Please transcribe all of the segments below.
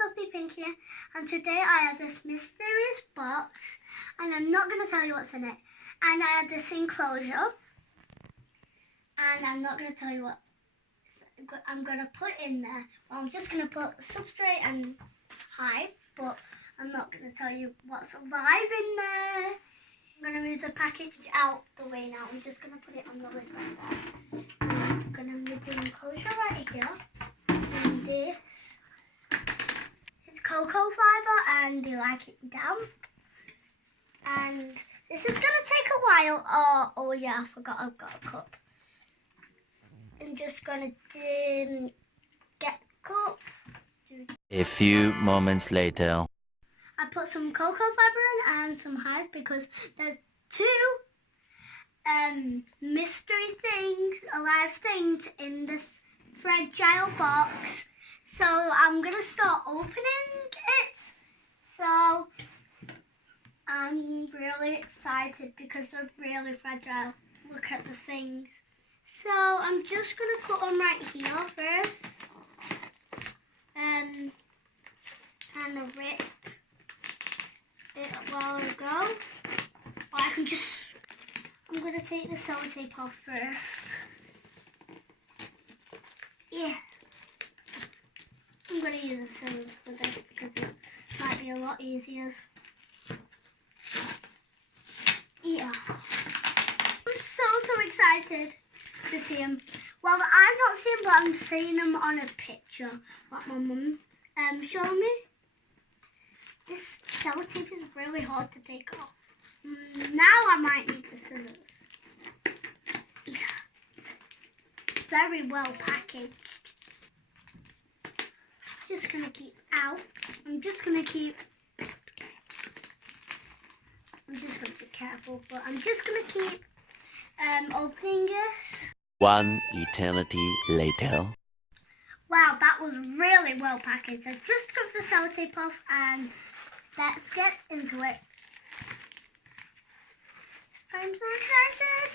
Sophie Pink here, and today I have this mysterious box, and I'm not going to tell you what's in it. And I have this enclosure, and I'm not going to tell you what I'm going to put in there. Well, I'm just going to put substrate and hide, but I'm not going to tell you what's alive in there. I'm going to move the package out the way now. I'm just going to put it on the lid right there. I'm going to move the enclosure right here. And this is cocoa fibre, and they like it damp. And this is going to take a while. Oh yeah, I forgot I've got a cup. I'm just going to get a cup. A few moments later. I put some cocoa fibre in and some hides because there's two mystery things, alive things in this fragile box. So I'm going to start opening it. So I'm really excited because they're really fragile. Look at the things. So I'm just going to put them right here first. Kind of rip it while I go. Or I can just, I'm going to take the sellotape off first. Yeah. I'm going to use a scissors for this because it might be a lot easier. Yeah. I'm so excited to see them. Well, I've not seen them, but I'm seeing them on a picture that my mum showed me. This sellotape is really hard to take off. Now I might need the scissors. Yeah. Very well packaged. Just gonna keep out. I'm just gonna be careful, but I'm just gonna keep opening this. One eternity later. Wow, that was really well packaged. I just took the sellotape off and let's get into it. I'm so excited.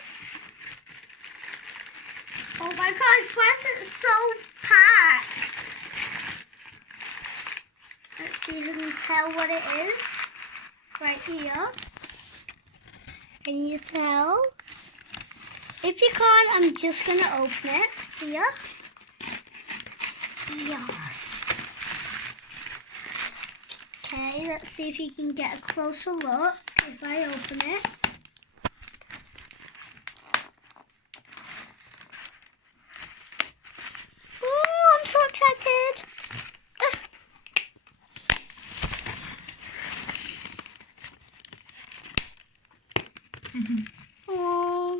Oh my gosh, why is it so packed? Let's see if you can tell what it is. Right here. Can you tell? If you can't, I'm just going to open it. Here. Yes. Okay, let's see if you can get a closer look if I open it. Oh, I'm so excited. Oh,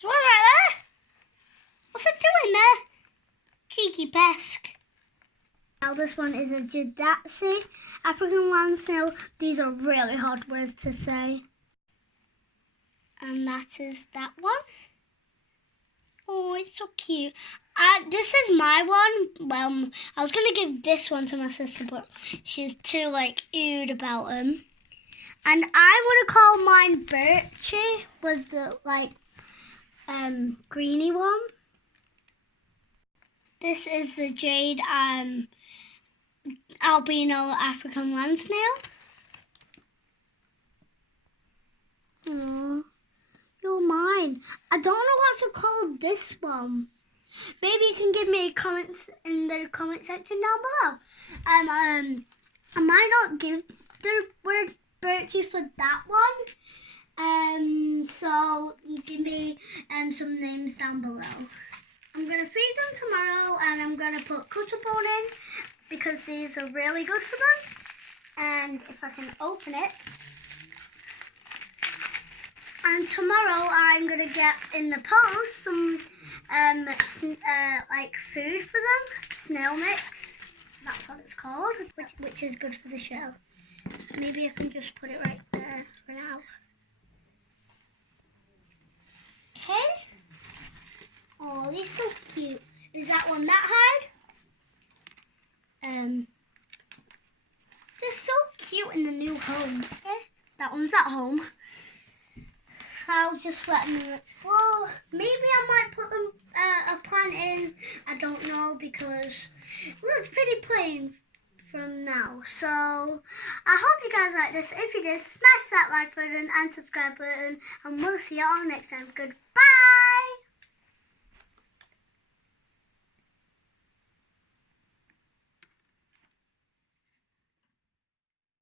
there's one right there. What's it doing there? Cheeky pest. Now this one is a Judatsi African land snail. These are really hard words to say. And that is that one. Oh, it's so cute. This is my one. Well, I was going to give this one to my sister, but she's too, ewed about them. And I want to call mine Birchie with the, greeny one. This is the jade albino African land snail. Aww, you're mine. I don't know what to call this one. Maybe you can give me comments in the comment section down below. I might not give the word Birchie for that one. So give me some names down below. I'm going to feed them tomorrow, and I'm going to put Cutterbone in because these are really good for them. And if I can open it. And tomorrow I'm going to get in the post some food for them. Snail mix. That's what it's called, which is good for the shell. Maybe I can just put it right there for now. Okay. Oh, they're so cute. Is that one that high? They're so cute in the new home. Okay, that one's at home. I'll just let them explore. Maybe I might put them a plant in. I don't know because it looks pretty plain from now. So I hope you guys like this. If you did, smash that like button and subscribe button, and we'll see you all next time. Goodbye.